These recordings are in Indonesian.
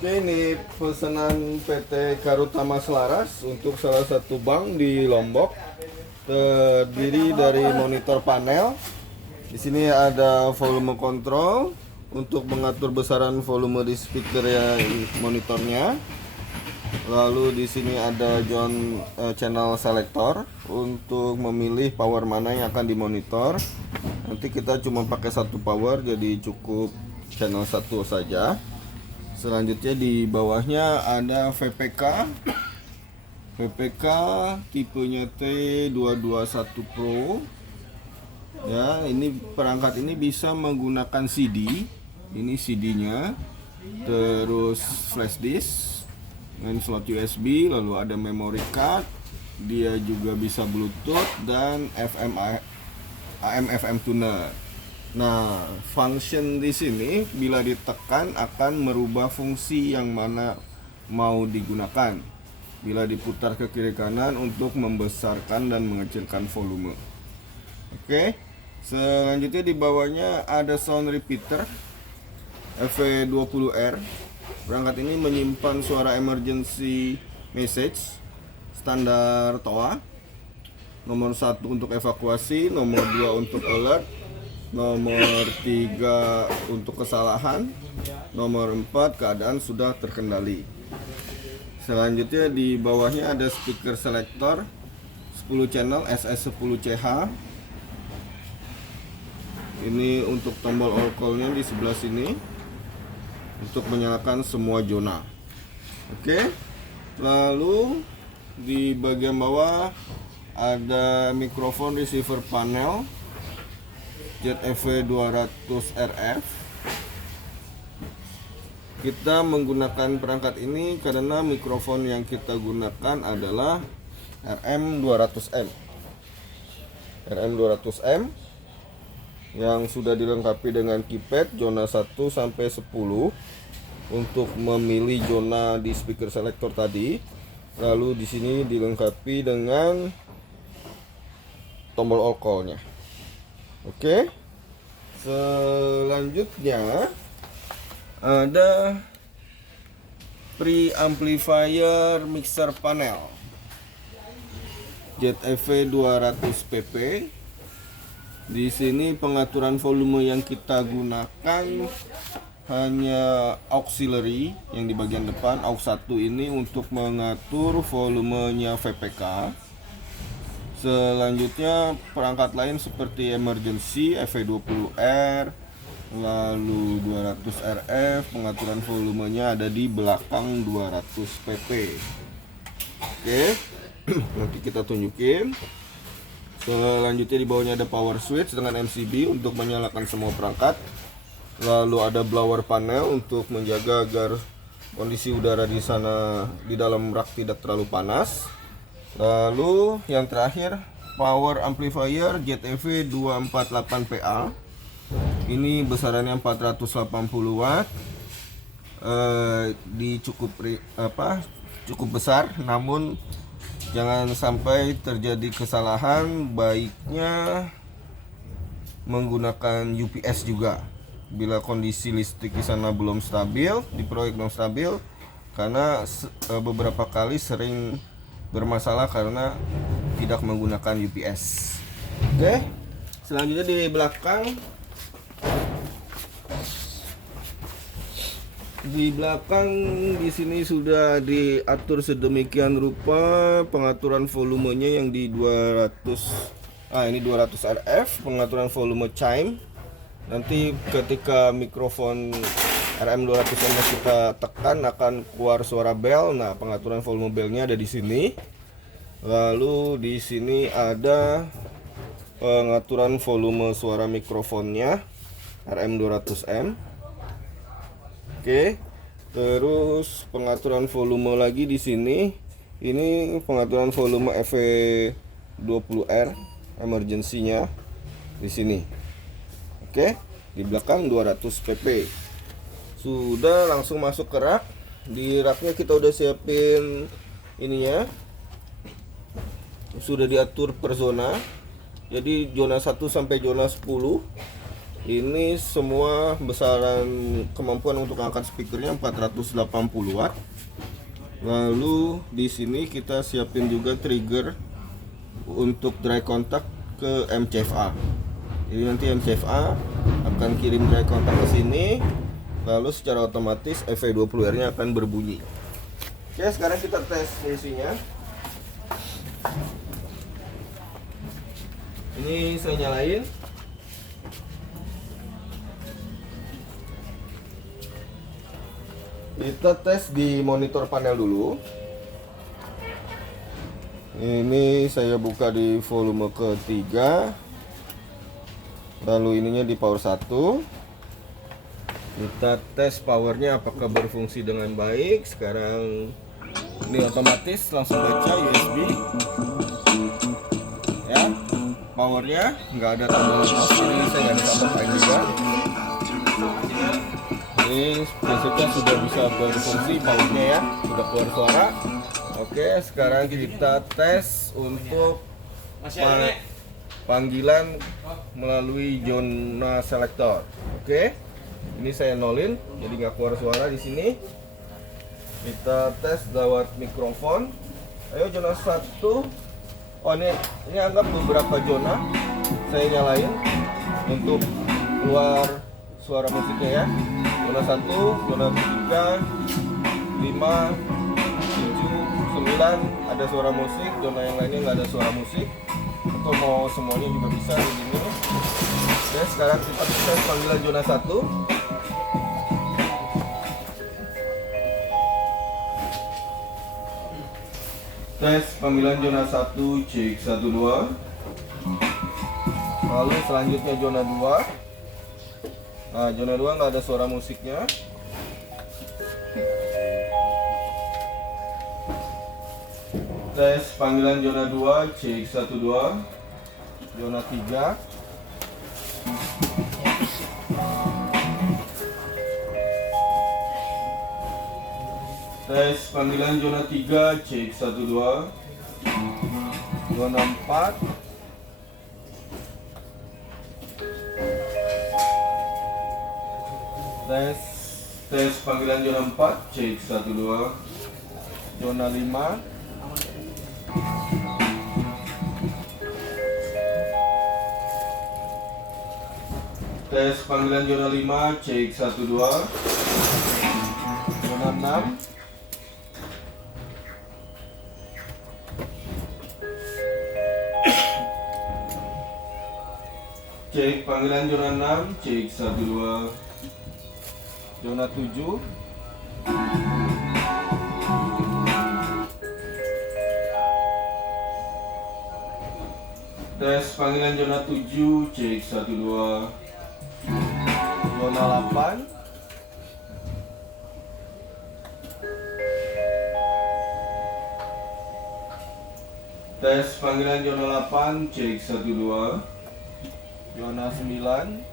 Oke, ini pesanan PT Karutama Selaras untuk salah satu bank di Lombok. Terdiri dari monitor panel. Di sini ada volume control untuk mengatur besaran volume di speaker ya, monitornya. Lalu di sini ada channel selector untuk memilih power mana yang akan dimonitor. Nanti kita cuma pakai satu power, jadi cukup channel satu saja. Selanjutnya di bawahnya ada VPK. VPK tipenya T221 Pro. Ya, ini perangkat ini bisa menggunakan CD. Ini CD-nya. Terus flash disk dengan slot USB, lalu ada memory card. Dia juga bisa Bluetooth dan AM FM tuner. Nah, function di sini bila ditekan akan merubah fungsi yang mana mau digunakan. Bila diputar ke kiri kanan untuk membesarkan dan mengecilkan volume. Oke. Selanjutnya di bawahnya ada sound repeater FV20R. Perangkat ini menyimpan suara emergency message standar TOA. Nomor 1 untuk evakuasi, nomor 2 untuk alert, nomor 3 untuk kesalahan, nomor 4 keadaan sudah terkendali. Selanjutnya di bawahnya ada speaker selector 10 channel SS10CH. Ini untuk tombol all call-nya di sebelah sini untuk menyalakan semua zona. Oke. Lalu di bagian bawah ada mikrofon receiver panel ZFV200RF. Kita menggunakan perangkat ini karena mikrofon yang kita gunakan adalah RM200M. RM200M yang sudah dilengkapi dengan keypad zona 1 sampai 10 untuk memilih zona di speaker selector tadi. Lalu di sini dilengkapi dengan tombol all call-nya. Oke. Selanjutnya ada preamplifier mixer panel ZFV200PP. Di sini pengaturan volume yang kita gunakan hanya auxiliary yang di bagian depan. AUX 1 ini untuk mengatur volumenya VPK. Selanjutnya perangkat lain seperti emergency FV20R, lalu 200RF, pengaturan volumenya ada di belakang 200PP. Oke. Nanti kita tunjukin. Selanjutnya di bawahnya ada power switch dengan MCB untuk menyalakan semua perangkat. Lalu ada blower panel untuk menjaga agar kondisi udara di sana di dalam rak tidak terlalu panas. Lalu yang terakhir power amplifier ZFV 248PA. Ini besarannya 480 watt. Cukup besar, namun jangan sampai terjadi kesalahan, baiknya menggunakan UPS juga bila kondisi listrik di sana belum stabil, di proyek belum stabil, karena beberapa kali sering bermasalah karena tidak menggunakan UPS. Oke. Selanjutnya di belakang di sini sudah diatur sedemikian rupa pengaturan volumenya yang di 200. Ini 200 RF, pengaturan volume chime. Nanti ketika mikrofon RM200M kita tekan akan keluar suara bell. Nah, pengaturan volume bellnya ada di sini. Lalu di sini ada pengaturan volume suara mikrofonnya RM200M. Oke, terus pengaturan volume lagi di sini. Ini pengaturan volume FV20R emergency-nya di sini. Oke, di belakang 200 pp. Sudah, langsung masuk ke rak. Di raknya kita udah siapin ininya. Sudah diatur per zona. Jadi zona 1 sampai zona 10. Ini semua besaran kemampuan untuk angkat speakernya 480 watt. Lalu di sini kita siapin juga trigger untuk dry contact ke MCFA. Jadi nanti MCFA akan kirim dry contact ke sini, lalu secara otomatis FV20R-nya akan berbunyi. Oke, sekarang kita tes fungsinya. Ini saya nyalain. Kita tes di monitor panel dulu. Ini saya buka di volume ketiga. Lalu ininya di power 1. Kita tes powernya apakah berfungsi dengan baik. Sekarang ini otomatis langsung baca USB. Ya, powernya nggak ada tombol ini, saya nggak ada tambahan juga. Ini prinsipnya sudah bisa berfungsi powernya ya, sudah keluar suara. Oke, sekarang kita tes untuk panggilan melalui zona selector. Oke, ini saya nolin, jadi nggak keluar suara di sini. Kita tes lewat mikrofon. Ayo zona 1. Oh ini anggap beberapa zona. Saya nyalain untuk keluar suara musiknya ya. Zona 1, zona 3, 5, 7, 9 ada suara musik. Zona yang lainnya nggak ada suara musik. Atau mau semuanya juga bisa di sini. Oke, sekarang kita tes panggilan zona 1. Tes panggilan zona 1, cek 1 2. Lalu selanjutnya zona 2. Nah, zona 2 nggak ada suara musiknya. Tes panggilan zona 2, cek 1 2. Zona 3. Tes panggilan zona 3, cek 1 2. Zona 4. Tes panggilan zona 4, cek 1 2. Zona 5. Tes panggilan zona 5, cek 1 2. Zona 6. Cek panggilan zona 6, cek 1 2. Zona 7. Tes panggilan zona 7, cek 1 2. Zona 8. Tes panggilan zona 8, cek 1 2. Zona 9.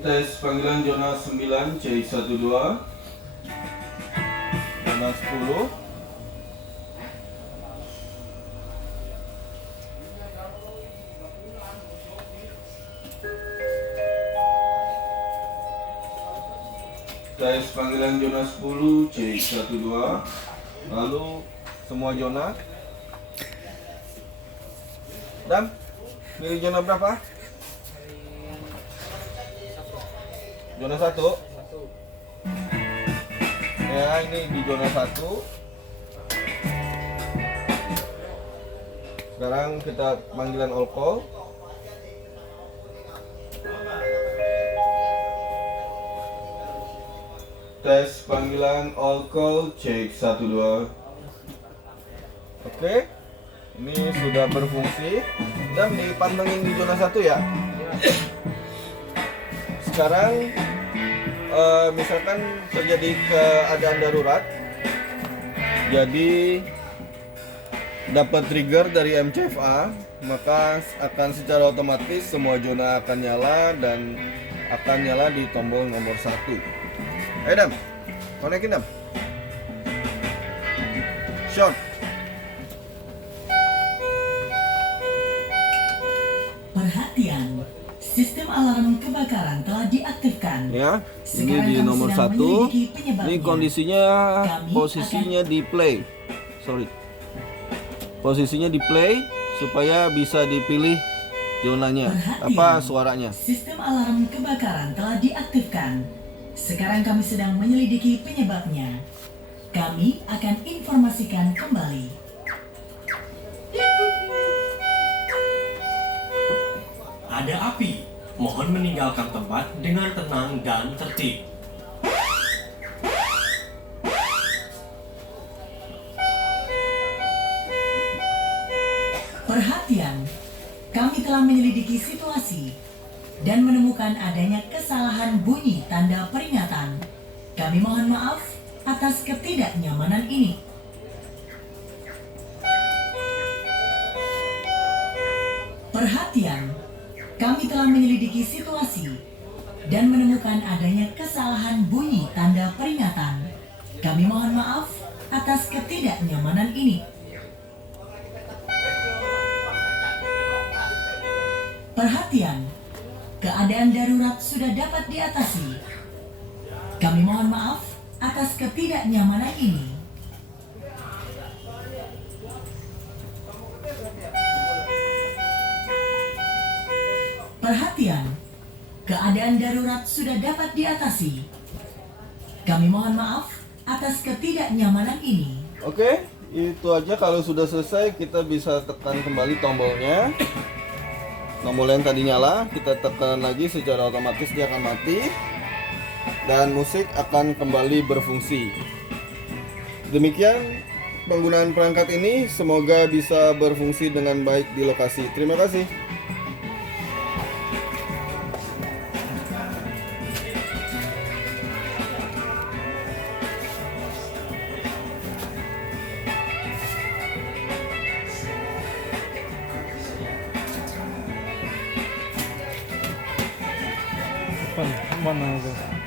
Tes panggilan zona 9, cek 1 2. Zona 10. Tes panggilan zona 10, cek 1 2. Lalu semua zona. Dan pilih zona berapa? Zona 1. Ya, ini di zona 1. Sekarang kita panggilan all call. Tes panggilan all call, cek 1 2. Oke, ini sudah berfungsi. Dan dipantengin di zona 1 ya. Sekarang misalkan terjadi keadaan darurat, jadi dapat trigger dari MCFA, maka akan secara otomatis semua zona akan nyala dan akan nyala di tombol nomor 1. Ayo Dam, konekin Dam. Short. Sistem alarm kebakaran telah diaktifkan. Ya, ini Sekarang di kami nomor sedang 1. menyelidiki penyebabnya. Ini kondisinya, Kami posisinya di play. Posisinya di play supaya bisa dipilih zonanya, Perhatian, suaranya. Sistem alarm kebakaran telah diaktifkan. Sekarang kami sedang menyelidiki penyebabnya. Kami akan informasikan kembali. Ada api. Mohon meninggalkan tempat dengan tenang dan tertib. Perhatian, kami telah menyelidiki situasi dan menemukan adanya kesalahan bunyi tanda peringatan. Kami mohon maaf atas ketidaknyamanan ini. Perhatian, kami telah menyelidiki situasi dan menemukan adanya kesalahan bunyi tanda peringatan. Kami mohon maaf atas ketidaknyamanan ini. Perhatian, keadaan darurat sudah dapat diatasi. Kami mohon maaf atas ketidaknyamanan ini. Perhatian, keadaan darurat sudah dapat diatasi. Kami mohon maaf atas ketidaknyamanan ini. Oke, itu aja. Kalau sudah selesai, kita bisa tekan kembali tombolnya. Tombol yang tadi nyala, kita tekan lagi, secara otomatis dia akan mati dan musik akan kembali berfungsi. Demikian penggunaan perangkat ini, semoga bisa berfungsi dengan baik di lokasi. Terima kasih. Mana itu?